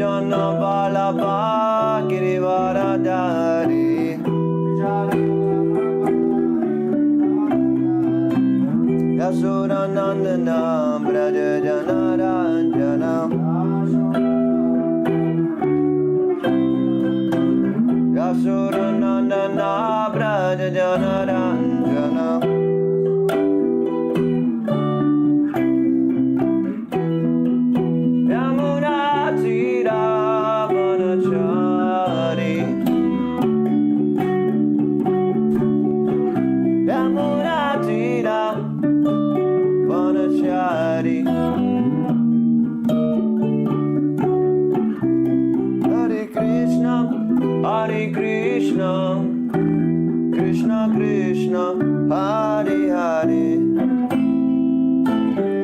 Jana Balaba Girivaradari Yasuranandana Braja Janaranjana Yasuranandana Braja Janaranjana Yamunatira Vanachari Yamunatira Vanachari Hare Krishna Krishna Krishna Hare Hare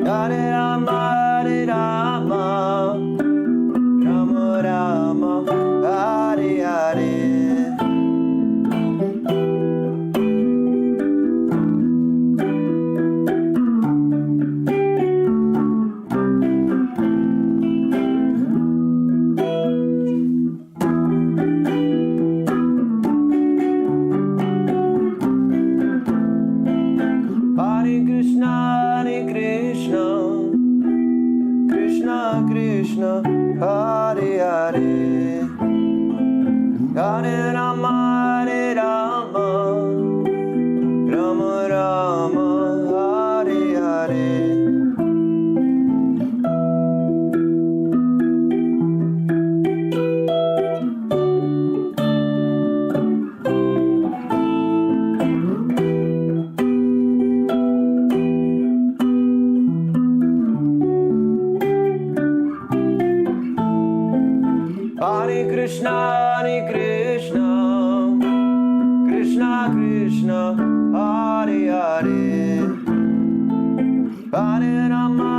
Hare Rama Rama Rama Hare Hare Krishna Hare Hare Hare Rama Rama Rama Hare Hare Hare Krishna Krishna Krishna Hare Hare Hare Rama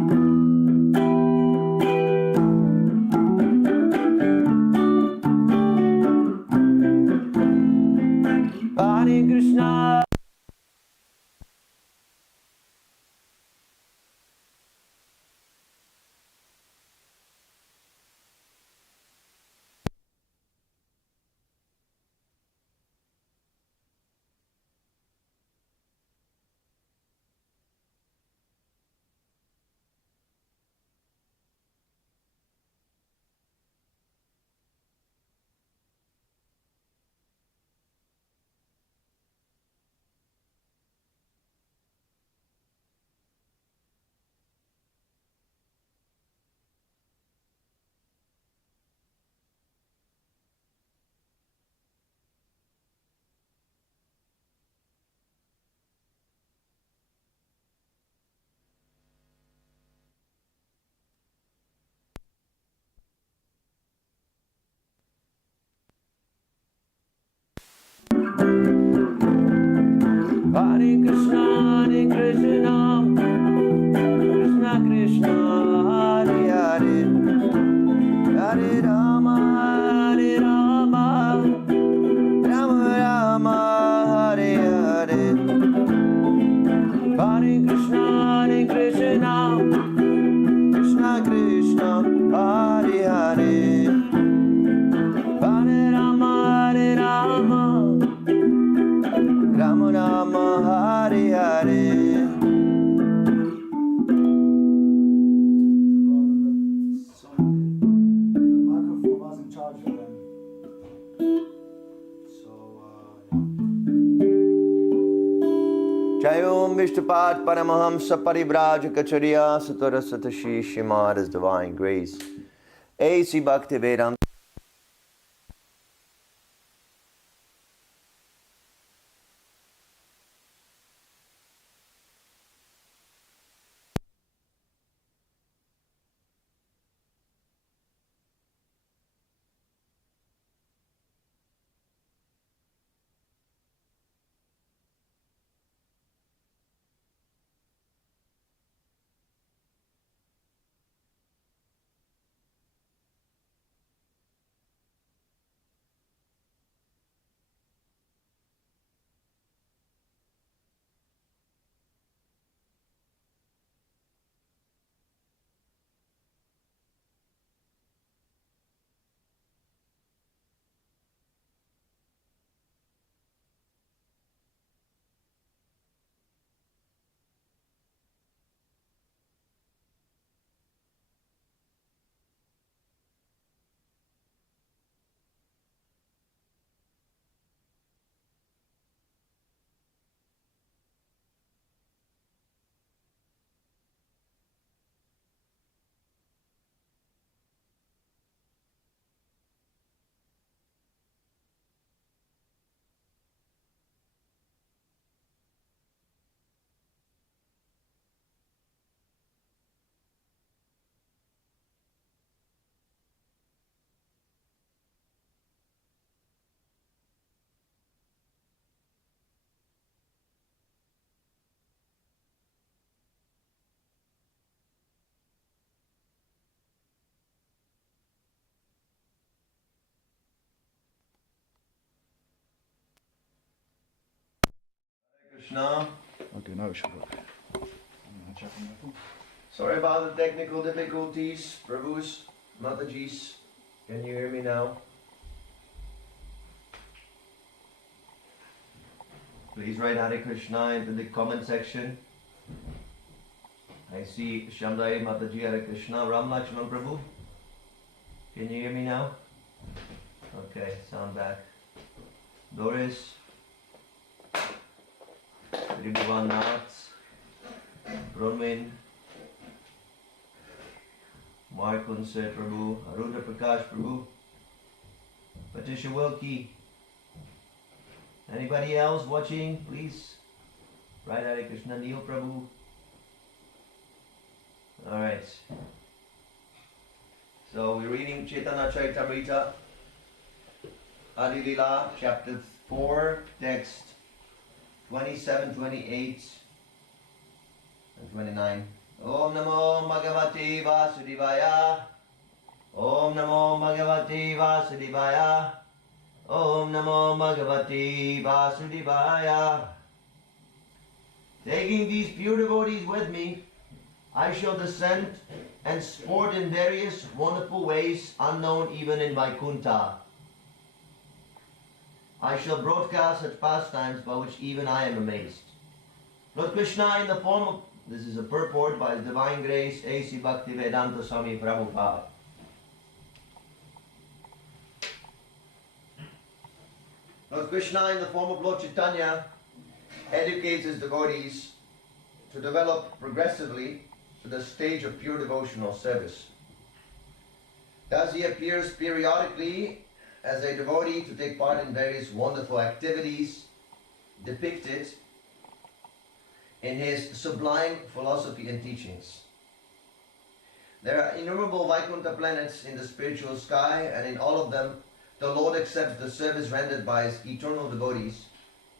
Rama Rama Hare Hare Hare Krishna Hare Krishna Krishna Krishna Hare Hare Hare Rama Rama Rama Hare Hare Hare Krishna Krishna Krishna Hare Hare Hare Rama Rama Rama Hare Hare Jai Om Vishnupad Paramahamsa Parivrajacharya Sattva Satashi Shrimad His Divine Grace A.C. Bhaktivedanta Krishna. Okay, now it should work. Check on my phone. Sorry about the technical difficulties. Prabhus, Matajis, can you hear me now? Please write Hare Krishna into the comment section. I see Shamdai Mataji Hare Krishna. Ram Lakshman Prabhu, can you hear me now? Okay, sound back. Doris, Ribuvan Nath, Bronwyn, Mark Unse Prabhu, Aruna Prakash Prabhu, Patricia Wilkie. Anybody else watching? Please write Hare Krishna. Neil Prabhu. Alright. So we're reading Caitanya-Caritamrta, Adi Lila, chapter 4, text 27, 28, and 29. Om Namo Bhagavate Vasudevaya. Om Namo Bhagavate Vasudevaya. Om Namo Bhagavate Vasudevaya. Taking these pure devotees with me, I shall descend and sport in various wonderful ways unknown even in Vaikuntha. I shall broadcast such pastimes by which even I am amazed. Lord Krishna in the form of, this is a purport by His Divine Grace, A.C. Bhaktivedanta Swami Prabhupada. Lord Krishna in the form of Lord Chaitanya educates his devotees to develop progressively to the stage of pure devotional service. Thus he appears periodically as a devotee to take part in various wonderful activities depicted in his sublime philosophy and teachings. There are innumerable Vaikuntha planets in the spiritual sky, and in all of them the Lord accepts the service rendered by his eternal devotees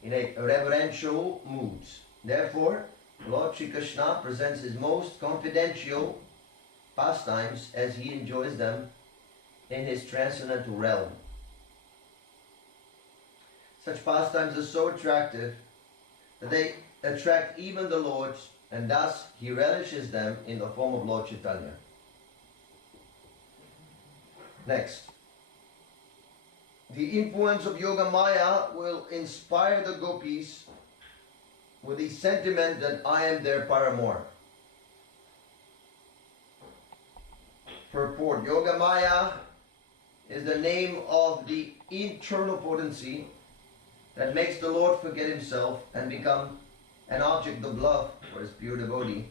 in a reverential mood. Therefore, Lord Shri Krishna presents his most confidential pastimes as he enjoys them in his transcendental realm. Such pastimes are so attractive that they attract even the Lord, and thus he relishes them in the form of Lord Chaitanya. Next. The influence of Yoga Maya will inspire the gopis with the sentiment that I am their paramour. Purport. Yoga Maya is the name of the internal potency that makes the Lord forget himself and become an object of love for his pure devotee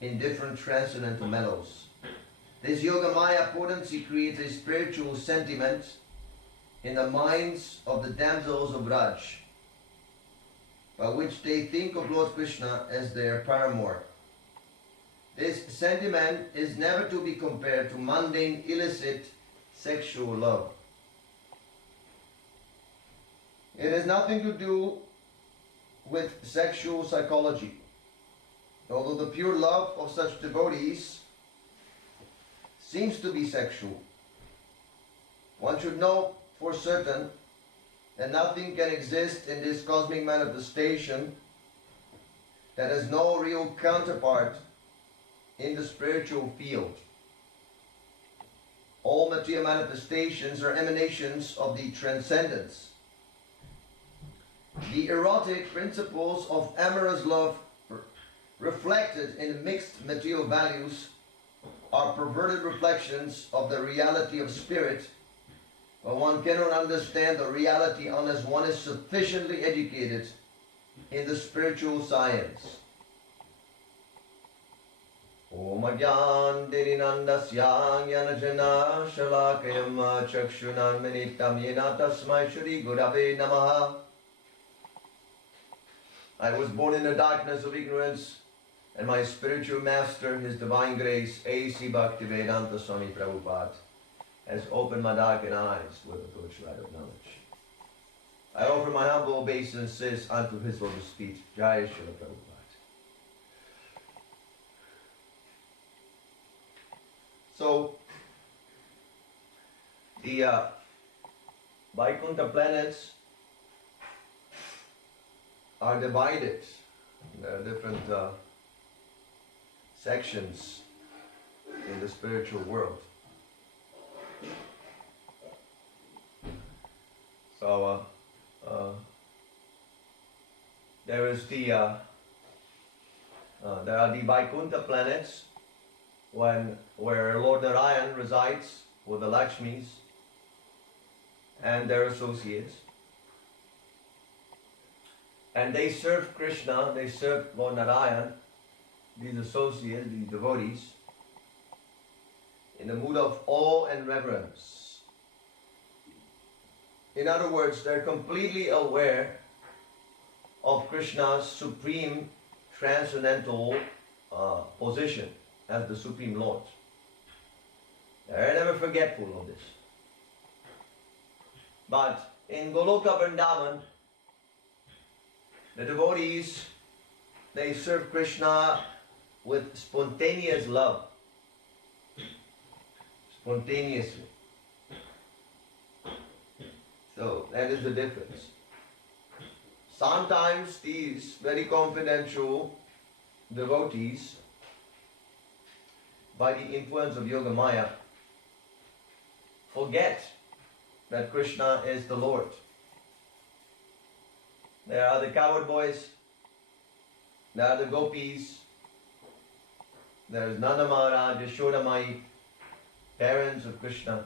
in different transcendental mellows. This Yoga Maya potency creates a spiritual sentiment in the minds of the damsels of Raj, by which they think of Lord Krishna as their paramour. This sentiment is never to be compared to mundane, illicit sexual love. It has nothing to do with sexual psychology, although the pure love of such devotees seems to be sexual. One should know for certain that nothing can exist in this cosmic manifestation that has no real counterpart in the spiritual field. All material manifestations are emanations of the transcendence. The erotic principles of amorous love reflected in mixed material values are perverted reflections of the reality of spirit, but one cannot understand the reality unless one is sufficiently educated in the spiritual science. Om Agyan Dirinandasya Jnanajana Shalakayam Chakshunan Minitam Yena Tasmai Shri Gurave Namaha. I was born in the darkness of ignorance, and my spiritual master, His Divine Grace, A.C. Bhaktivedanta Swami Prabhupada, has opened my darkened eyes with the torchlight of knowledge. I offer my humble obeisances unto His lotus feet. Jai Srila Prabhupada. So, the Vaikuntha planets are divided. There are different sections in the spiritual world. So there is there are the Vaikuntha planets where Lord Narayan resides with the Lakshmis and their associates. And they serve Krishna, they serve Lord Narayan, these associates, these devotees, in the mood of awe and reverence. In other words, they're completely aware of Krishna's supreme transcendental position as the Supreme Lord. They're never forgetful of this. But in Goloka Vrindavan, the devotees, they serve Krishna with spontaneous love. Spontaneously. So that is the difference. Sometimes these very confidential devotees, by the influence of Yoga Maya, forget that Krishna is the Lord. There are the coward boys, there are the gopis, there is Nanda Maharaj, Yashoda Mai, parents of Krishna.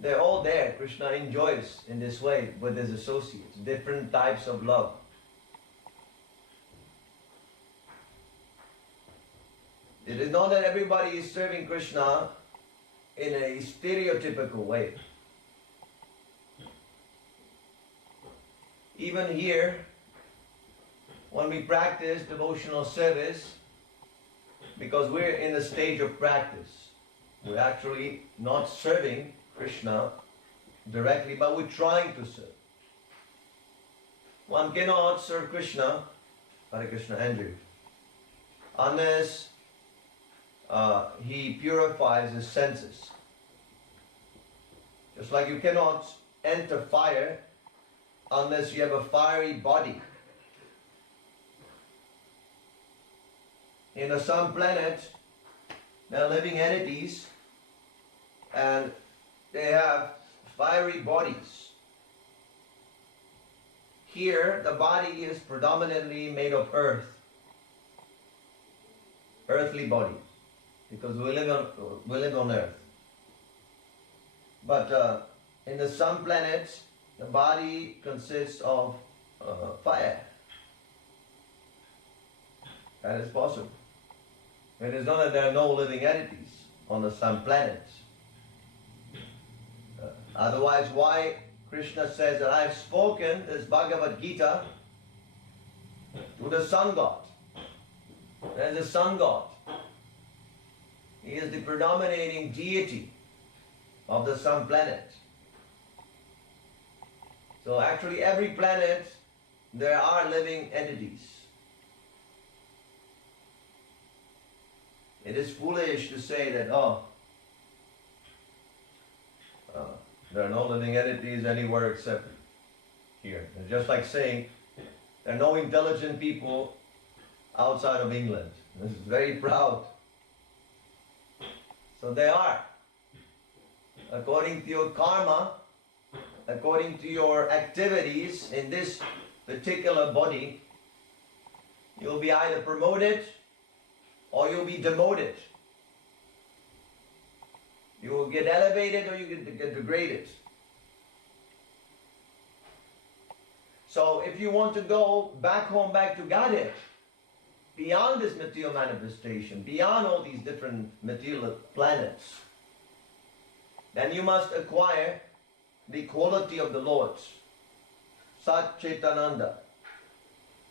They're all there. Krishna enjoys in this way with his associates, different types of love. It is not that everybody is serving Krishna in a stereotypical way. Even here, when we practice devotional service, because we're in a stage of practice, we're actually not serving Krishna directly, but we're trying to serve. One cannot serve Krishna, Hare Krishna Andrew, unless he purifies his senses. Just like you cannot enter fire unless you have a fiery body. In some planet, there are living entities and they have fiery bodies. Here, the body is predominantly made of earth, earthly body, because we live on earth. But in some planets, the body consists of fire. That is possible. It is not that there are no living entities on some planets. Otherwise, why Krishna says that I have spoken this Bhagavad Gita to the sun god? There is a sun god. He is the predominating deity of the sun planet. So actually every planet there are living entities. It is foolish to say that, there are no living entities anywhere except here. It's just like saying there are no intelligent people outside of England. This is very proud. So they are. According to your karma, according to your activities in this particular body, you'll be either promoted or you'll be demoted. You will get elevated or you get degraded. So if you want to go back home, back to Godhead, beyond this material manifestation, beyond all these different material planets, then you must acquire the quality of the Lord. Sat Chitananda,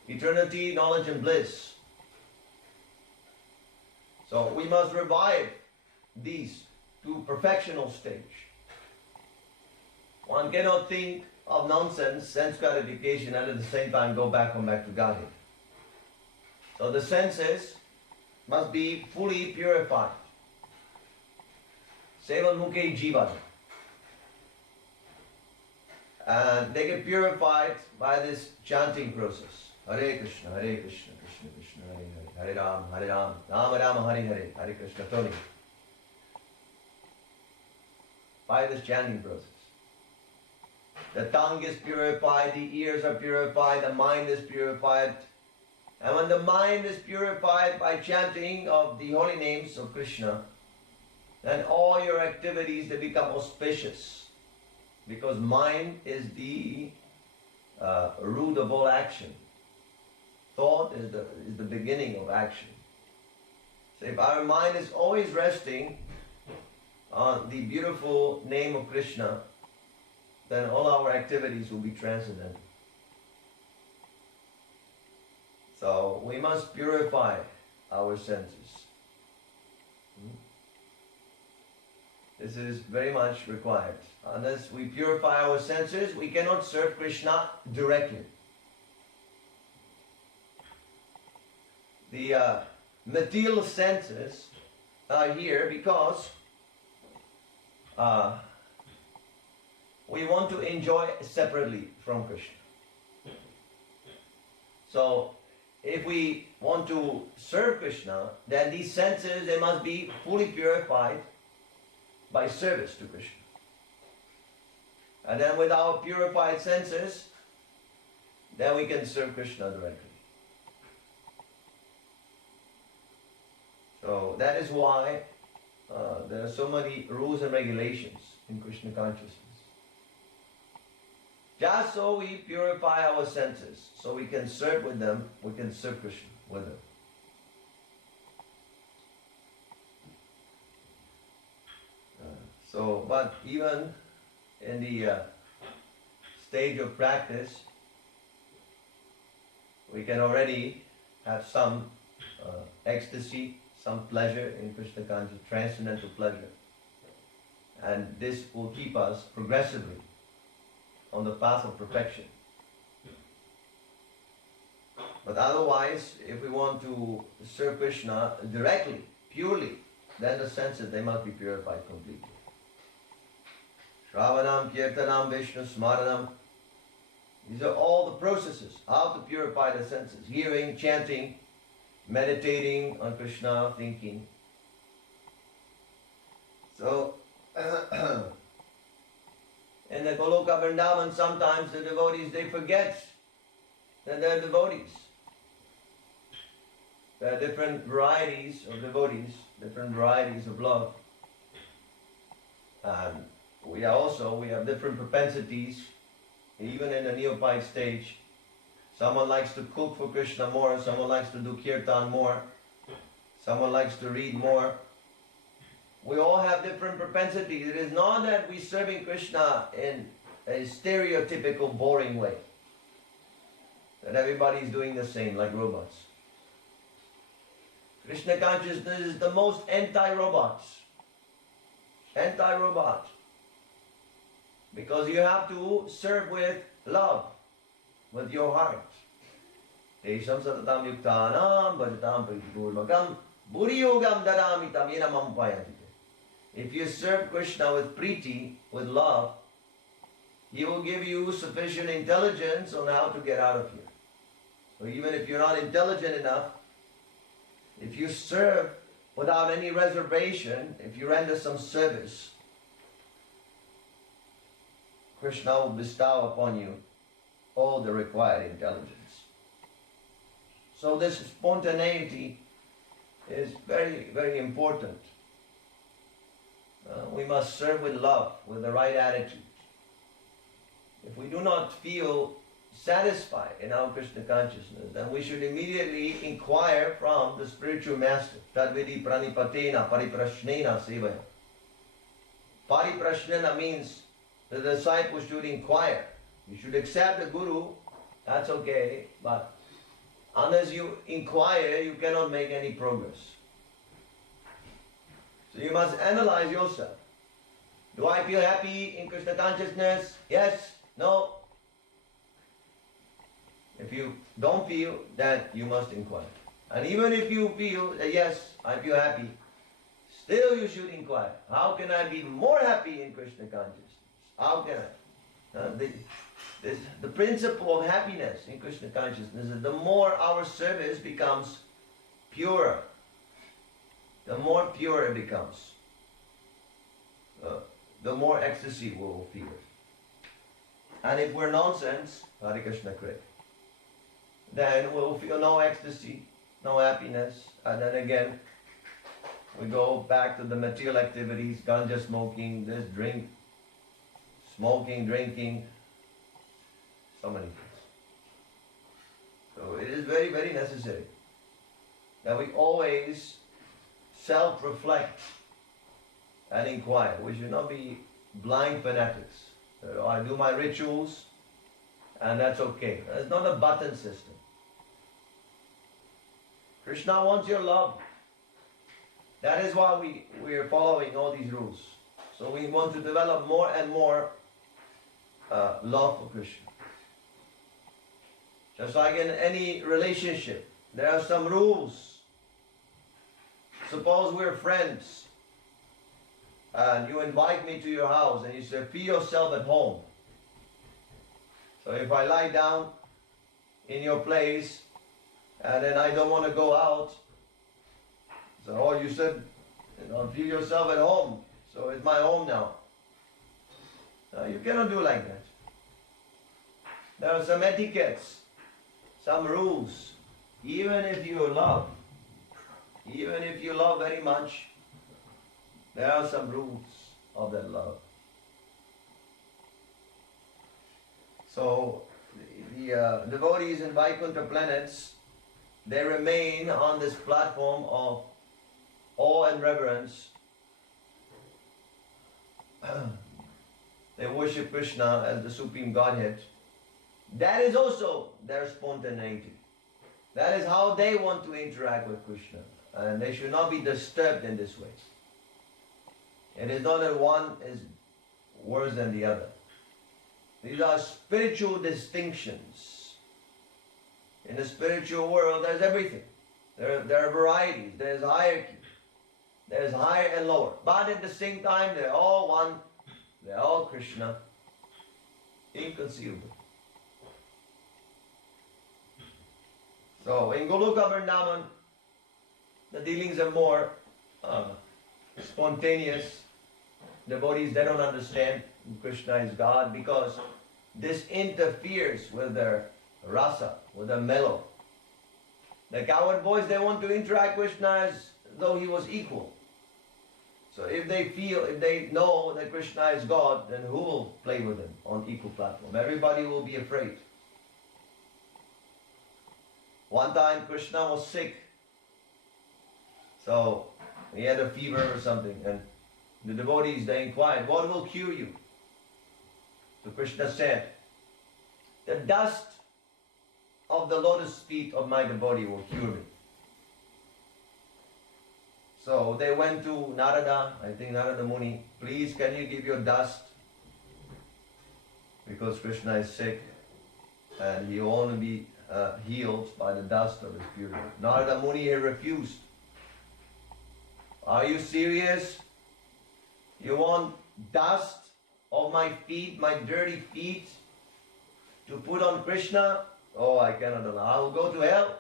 eternity, knowledge and bliss. So we must revive these to perfectional stage. One cannot think of nonsense, sense gratification, and at the same time go back to Godhead. So the senses must be fully purified. Sevan mukhe jivan. And they get purified by this chanting process. Hare Krishna, Krishna Krishna, Hare Hare, Hare Ram, Rama Rama, Hare Hare, Hare Krishna, Tony. By this chanting process. The tongue is purified, the ears are purified, the mind is purified. And when the mind is purified by chanting of the holy names of Krishna, then all your activities, they become auspicious. Because mind is the root of all action. Thought is the beginning of action. So if our mind is always resting on the beautiful name of Krishna, then all our activities will be transcendental. So we must purify our senses. This is very much required. Unless we purify our senses, we cannot serve Krishna directly. The material senses are here because we want to enjoy separately from Krishna. So, if we want to serve Krishna, then these senses, they must be fully purified by service to Krishna. And then with our purified senses, then we can serve Krishna directly. So that is why there are so many rules and regulations in Krishna consciousness. Just so we purify our senses, so we can serve with them, we can serve Krishna with them. But even in the stage of practice, we can already have some ecstasy, some pleasure in Krishna consciousness, transcendental pleasure. And this will keep us progressively on the path of perfection. But otherwise, if we want to serve Krishna directly, purely, then the senses, they must be purified completely. Shravanam, Kirtanam, Vishnu, Smaranam. These are all the processes, how to purify the senses. Hearing, chanting, meditating on Krishna, thinking. So, in the Goloka Vrindavan, sometimes the devotees, they forget that they're devotees. There are different varieties of devotees, different varieties of love. And we have different propensities, even in the neophyte stage. Someone likes to cook for Krishna more, someone likes to do kirtan more, someone likes to read more. We all have different propensities. It is not that we're serving Krishna in a stereotypical, boring way. That everybody is doing the same, like robots. Krishna consciousness is the most anti-robots. Anti-robot. Because you have to serve with love, with your heart. Tesham satatam yuktanam bhajatam pritipurvakam buriyogam dadamitam yenamam payanti. If you serve Krishna with priti, with love, He will give you sufficient intelligence on how to get out of here. So even if you're not intelligent enough, if you serve without any reservation, if you render some service, Krishna will bestow upon you all the required intelligence. So this spontaneity is very, very important. We must serve with love, with the right attitude. If we do not feel satisfied in our Krishna consciousness, then we should immediately inquire from the spiritual master. Tadvidi pranipatena pariprashnena sevaya. Pariprashnena means the disciple should inquire. You should accept the Guru, that's okay, but unless you inquire, you cannot make any progress. So you must analyze yourself. Do I feel happy in Krishna consciousness? Yes? No? If you don't feel, then you must inquire. And even if you feel that yes, I feel happy, still you should inquire. How can I be more happy in Krishna consciousness? How can I? The principle of happiness in Krishna consciousness is that the more our service becomes purer, the more pure it becomes, the more ecstasy we will feel. And if we're nonsense, Hare Krishna Kriya, then we'll feel no ecstasy, no happiness, and then again we go back to the material activities, ganja smoking, this drink, smoking, drinking, so many things. So it is very, very necessary that we always self-reflect and inquire. We should not be blind fanatics. I do my rituals and that's okay. It's not a button system. Krishna wants your love. That is why we are following all these rules. So we want to develop more and more love for Krishna. Just like in any relationship, there are some rules. Suppose we're friends and you invite me to your house and you say, feel yourself at home. So if I lie down in your place and then I don't want to go out, so oh, you said, feel yourself at home, so it's my home now. No, you cannot do like that. There are some etiquettes, some rules. Even if you love very much, there are some rules of that love. So the devotees in Vaikuntha planets, they remain on this platform of awe and reverence. They worship Krishna as the Supreme Godhead. That is also their spontaneity. That is how they want to interact with Krishna. And they should not be disturbed in this way. It is not that one is worse than the other. These are spiritual distinctions. In the spiritual world, there's everything. There are varieties, there's hierarchy. There's higher and lower. But at the same time, they're all one. They're all Krishna. Inconceivable. So in Goloka Vrindavan, the dealings are more spontaneous. Devotees, they don't understand Krishna is God because this interferes with their rasa, with their mellow. The cowherd boys, they want to interact with Krishna as though he was equal. So if they know that Krishna is God, then who will play with him on equal platform? Everybody will be afraid. One time Krishna was sick. So he had a fever or something, and the devotees, they inquired, what will cure you? So Krishna said, the dust of the lotus feet of my devotee will cure me. So they went to Narada, I think Narada Muni, please can you give your dust? Because Krishna is sick and he will only be healed by the dust of his purity. Narada Muni, he refused. Are you serious? You want dust of my feet, my dirty feet, to put on Krishna? Oh, I cannot allow. I will go to hell.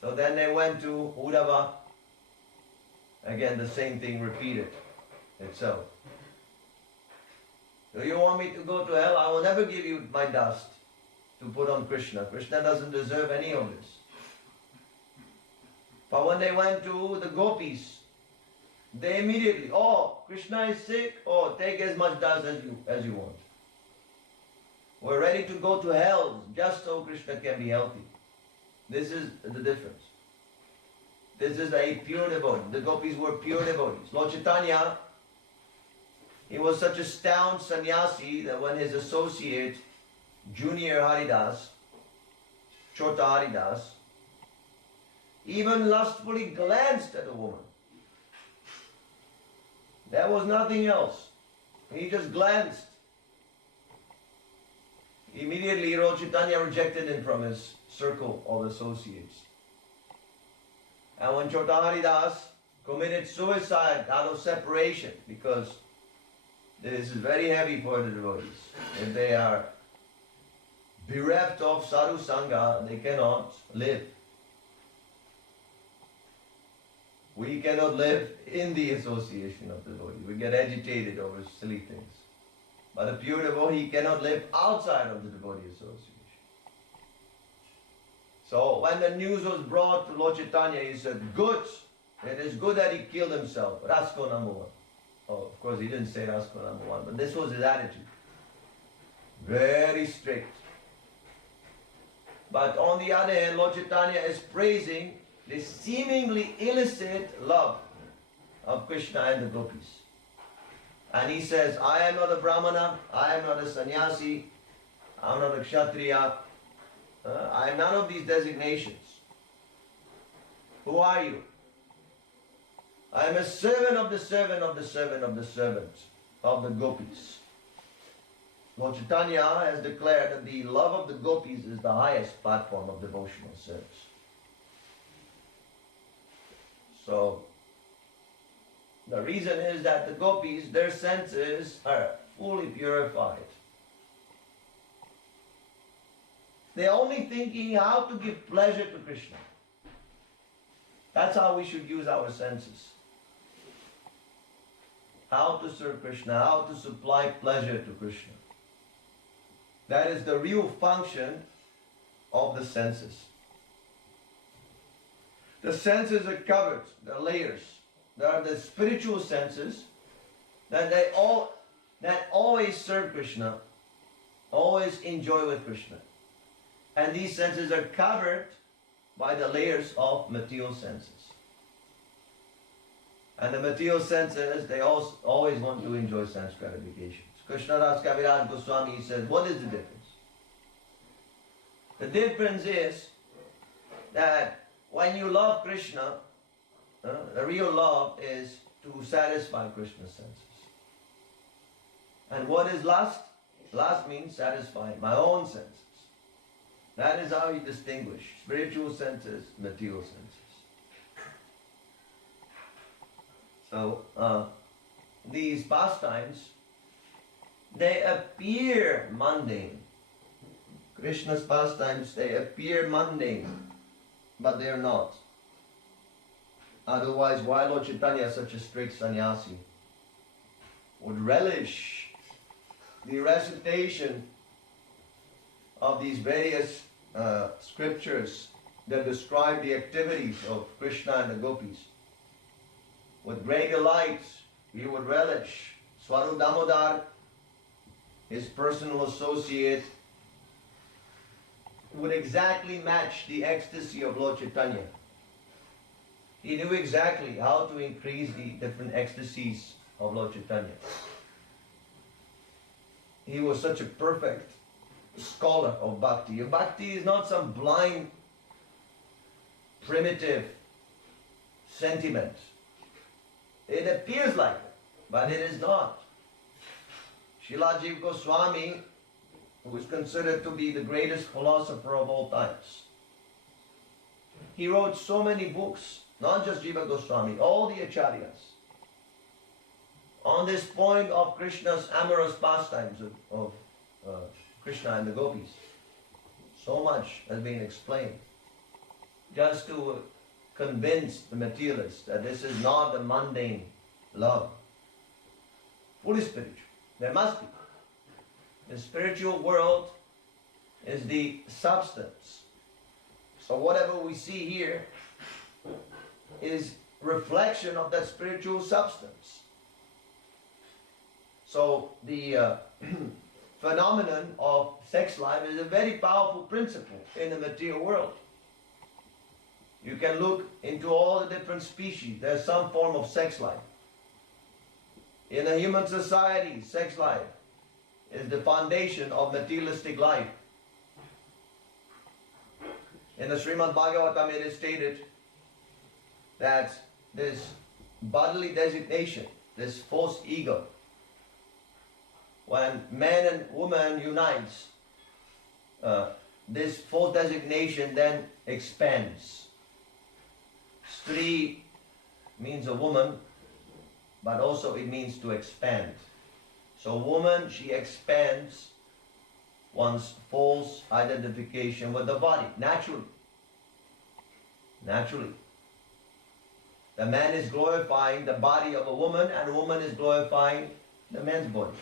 So then they went to Uddhava. Again, the same thing repeated itself. Do you want me to go to hell? I will never give you my dust to put on Krishna. Krishna doesn't deserve any of this. But when they went to the gopis, they immediately, oh, Krishna is sick, oh, take as much dust as you want. We're ready to go to hell just so Krishna can be healthy. This is the difference. This is a pure devotee. The gopis were pure devotees. Lord Chaitanya, he was such a stout sannyasi that when his associate, Junior Haridas, Chota Haridas, even lustfully glanced at a woman. There was nothing else. He just glanced. Immediately, Lord Chaitanya rejected him from his circle of associates. And when Chota Haridas committed suicide out of separation because This is very heavy for the devotees. If they are bereft of sadhu sangha, they cannot live. We cannot live in the association of the devotee. We get agitated over silly things. But a pure devotee cannot live outside of the devotee association. So when the news was brought to Lord Chaitanya, he said, good, it is good that he killed himself. Rasko number one. Oh, of course he didn't say Rasko number one, but this was his attitude. Very strict. But on the other hand, Lord Chaitanya is praising the seemingly illicit love of Krishna and the gopis. And he says, I am not a brahmana, I am not a sannyasi, I am not a kshatriya, I am none of these designations. Who are you? I am a servant of the servant of the servant of the servant of the gopis. Lord Chaitanya has declared that the love of the gopis is the highest platform of devotional service. So, the reason is that the gopis, their senses are fully purified. They're only thinking how to give pleasure to Krishna. That's how we should use our senses. How to serve Krishna, how to supply pleasure to Krishna. That is the real function of the senses. The senses are covered, they're layers. There are the spiritual senses that always serve Krishna, always enjoy with Krishna. And these senses are covered by the layers of material senses. And the material senses, they always want to enjoy sense gratifications. Krishna-related Goswami says, what is the difference? The difference is that when you love Krishna, the real love is to satisfy Krishna's senses. And what is lust? Lust means satisfying my own senses. That is how you distinguish spiritual senses, material senses. So, these pastimes, they appear mundane. Krishna's pastimes, they appear mundane, but they are not. Otherwise, why Lord Chaitanya, such a strict sannyasi, would relish the recitation of these various scriptures that describe the activities of Krishna and the gopis. With great delight, he would relish Swarup Damodar, his personal associate, would exactly match the ecstasy of Lord Chaitanya. He knew exactly how to increase the different ecstasies of Lord Chaitanya. He was such a perfect scholar of bhakti. Bhakti is not some blind, primitive sentiment. It appears like it, but it is not. Srila Jiva Goswami, who is considered to be the greatest philosopher of all times, he wrote so many books, not just Jiva Goswami, all the acharyas, on this point of Krishna's amorous pastimes of Krishna and the gopis. So much has been explained, just to convince the materialists that this is not a mundane love. Fully spiritual. There must be. The spiritual world is the substance. So whatever we see here is reflection of that spiritual substance. So the phenomenon of sex life is a very powerful principle in the material world. You can look into all the different species. There's some form of sex life. In a human society, sex life is the foundation of materialistic life. In the Srimad Bhagavatam it is stated that this bodily designation, this false ego, when man and woman unites, this false designation then expands. Stri means a woman, but also it means to expand. So woman, she expands one's false identification with the body, naturally. Naturally. The man is glorifying the body of a woman, and a woman is glorifying the man's body.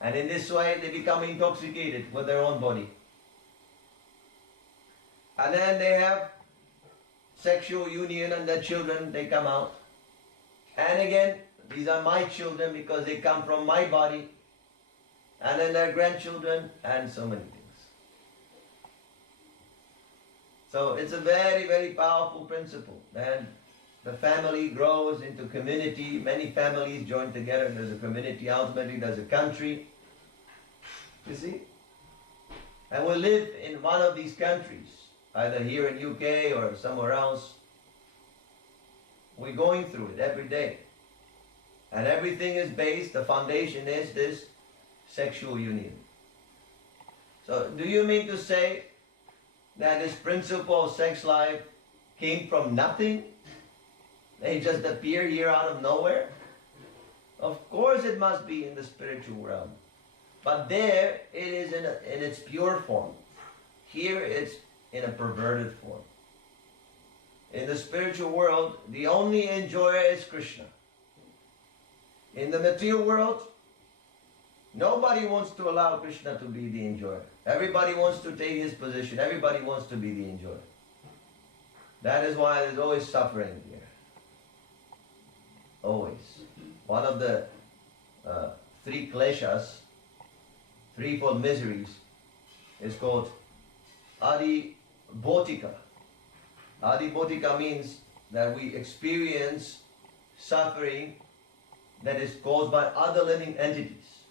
And in this way, they become intoxicated with their own body. And then they have sexual union, and their children, they come out. And again, these are my children because they come from my body. And then their grandchildren, and so many things. So it's a very, very powerful principle. And the family grows into community. Many families join together. There's a community. Ultimately, there's a country. You see? And we live in one of these countries, either here in UK or somewhere else. We're going through it every day. And everything is based, the foundation is this sexual union. So do you mean to say that this principle of sex life came from nothing? They just appear here out of nowhere? Of course it must be in the spiritual realm. But there it is in its pure form. Here it's in a perverted form. In the spiritual world, the only enjoyer is Krishna. In the material world, nobody wants to allow Krishna to be the enjoyer. Everybody wants to take his position. Everybody wants to be the enjoyer. That is why there's always suffering here. Always. One of the three kleshas, threefold miseries, is called Adi Bhotika. Adi Bhotika means that we experience suffering that is caused by other living entities.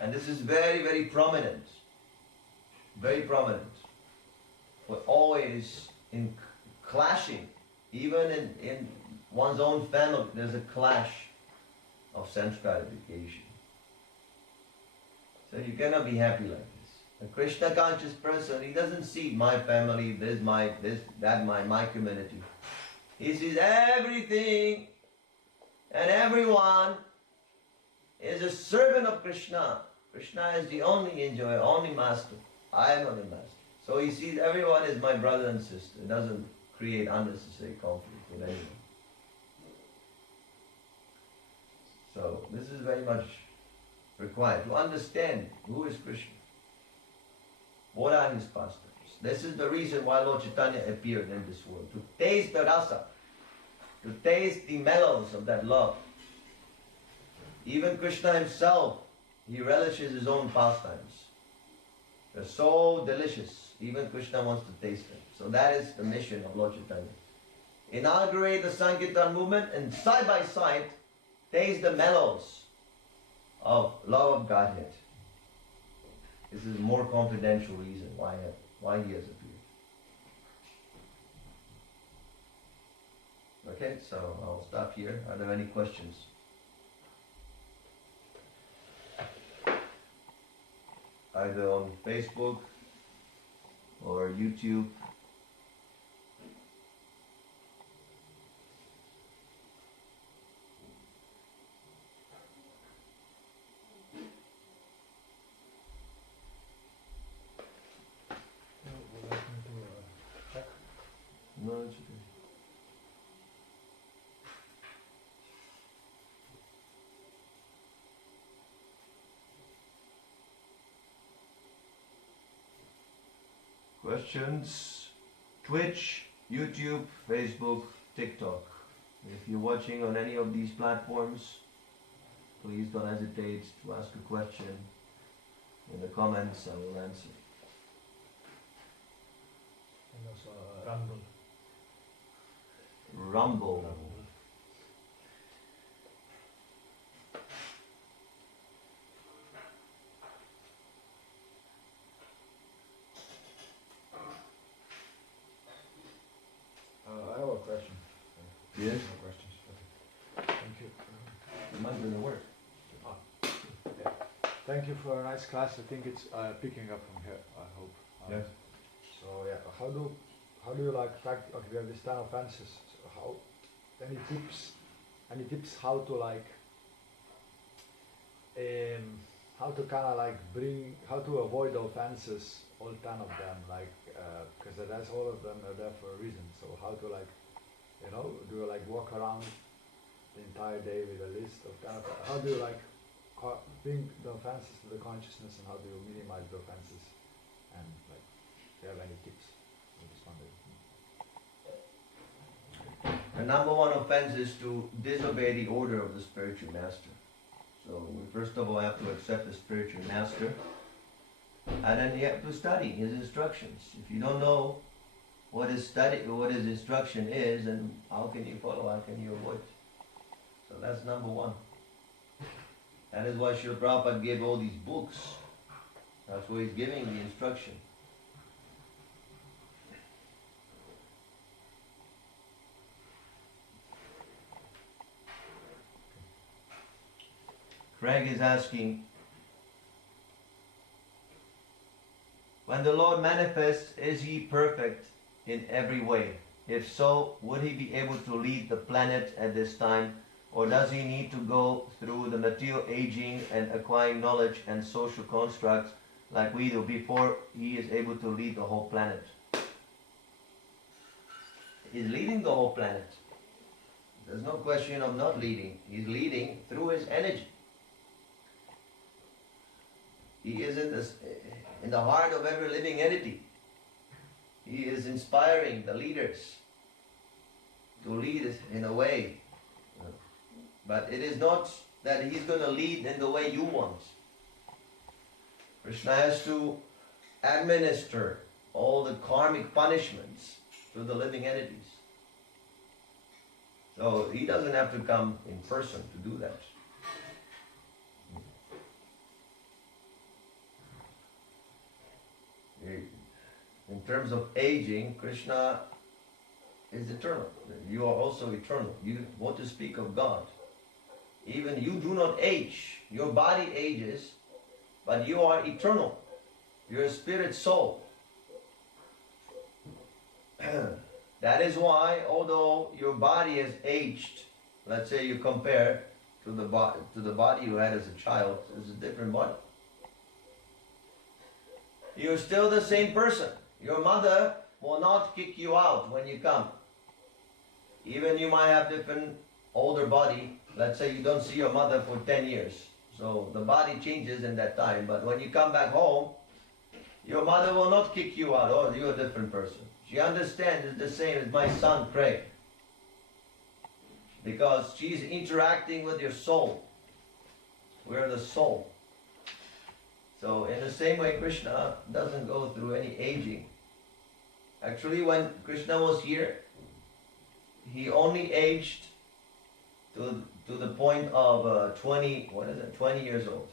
And this is very, very prominent. Very prominent. We're always in clashing. Even in one's own family, there's a clash of sense gratification. So you cannot be happy like this. A Krishna conscious person, he doesn't see my family, this, that, my community. He sees everything and everyone is a servant of Krishna. Krishna is the only enjoyer, only master. I am only master. So he sees everyone as my brother and sister. It doesn't create unnecessary conflict with anyone. So this is very much required to understand who is Krishna. What are his pastimes? This is the reason why Lord Chaitanya appeared in this world. To taste the rasa. To taste the mellows of that love. Even Krishna himself, he relishes his own pastimes. They're so delicious. Even Krishna wants to taste them. So that is the mission of Lord Chaitanya. Inaugurate the Sankirtan movement and side by side, taste the mellows of love of Godhead. This is a more confidential reason why he has appeared. Okay, so I'll stop here. Are there any questions? Either on Facebook or YouTube. No, it's okay. Questions? Twitch, YouTube, Facebook, TikTok. If you're watching on any of these platforms, please don't hesitate to ask a question. In the comments, I will answer. And also Rumble. Rumble. I have a question. Yes? No questions. Okay. Thank you. It might be work. Yeah. Thank you for a nice class. I think it's picking up from here. I hope. Yes. So yeah, how do you like practice? Okay, we have this 10 offenses. So how? Any tips how to like how to kind of like how to avoid offenses, all 10 of them, like, because that's all of them are there for a reason. So how to like, do you like walk around the entire day with a list of 10 of them? How do you like bring the offenses to the consciousness, and how do you minimize the offenses? And like, do you have any tips? I just wondered. The number one offense is to disobey the order of the spiritual master. So we first of all have to accept the spiritual master, and then you have to study his instructions. If you don't know what his instruction is, then how can you follow? How can you avoid? So that's number one. That is why Srila Prabhupada gave all these books. That's why he's giving the instruction. Craig is asking, when the Lord manifests, is He perfect in every way? If so, would He be able to lead the planet at this time, or does He need to go through the material aging and acquiring knowledge and social constructs like we do before He is able to lead the whole planet? He's leading the whole planet. There's no question of not leading. He's leading through His energy. He is in the heart of every living entity. He is inspiring the leaders to lead in a way. But it is not that He's going to lead in the way you want. Krishna has to administer all the karmic punishments to the living entities. So He doesn't have to come in person to do that. In terms of aging, Krishna is eternal. You are also eternal. You want to speak of God. Even you do not age. Your body ages, but you are eternal. You're a spirit soul. That is why, although your body has aged, let's say you compare to the body you had as a child, it's a different body. You're still the same person. Your mother will not kick you out when you come. Even you might have different older body. Let's say you don't see your mother for 10 years. So the body changes in that time. But when you come back home, your mother will not kick you out. Oh, you're a different person. She understands it's the same as my son Craig. Because she's interacting with your soul. We're the soul. So in the same way, Krishna doesn't go through any aging. Actually, when Krishna was here, he only aged to the point of 20 years old.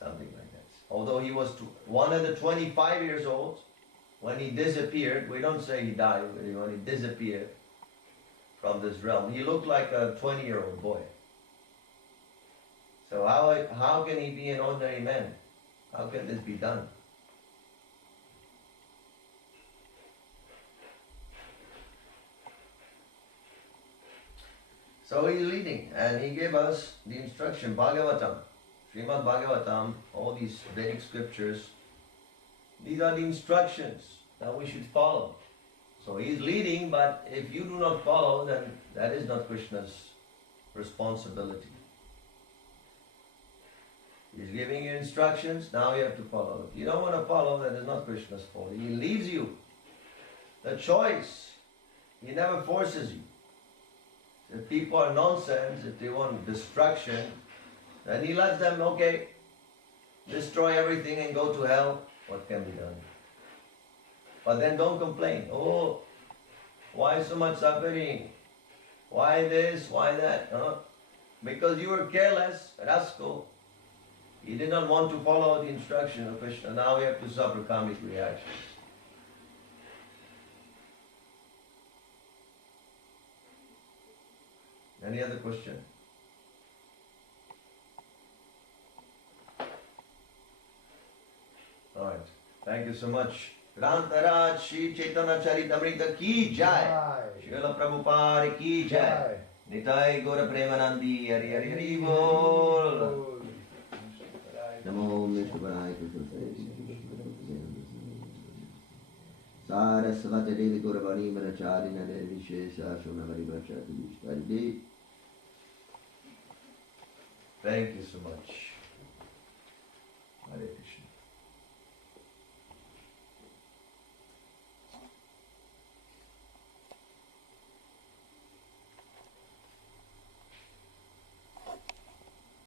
Something like that. Although he was 125 years old, when he disappeared, we don't say he died, but when he disappeared from this realm, he looked like a 20-year-old boy. So how can he be an ordinary man? How can this be done? So he's leading, and he gave us the instruction, Bhagavatam, Srimad Bhagavatam, all these Vedic scriptures. These are the instructions that we should follow. So he's leading, but if you do not follow, then that is not Krishna's responsibility. He's giving you instructions, now you have to follow. If you don't want to follow, then it's not Krishna's fault. He leaves you the choice. He never forces you. If people are nonsense, if they want destruction, then he lets them, okay, destroy everything and go to hell. What can be done? But then don't complain. Oh, why so much suffering? Why this? Why that? Huh? Because you were careless, rascal. You did not want to follow the instruction of Krishna. Now we have to suffer karmic reactions. Any other question? Alright. Thank you so much. Grantaraj Shri Caitanya-Caritamrta ki jai. Srila Prabhupada ki jai. Nitai Gora Premanandi Hari Hari Hari Bol. Namo Mr. Barai Sarasvati Devi Gurvani Manacharina Vishesha Shunamari Brachati Vishwari. Thank you so much.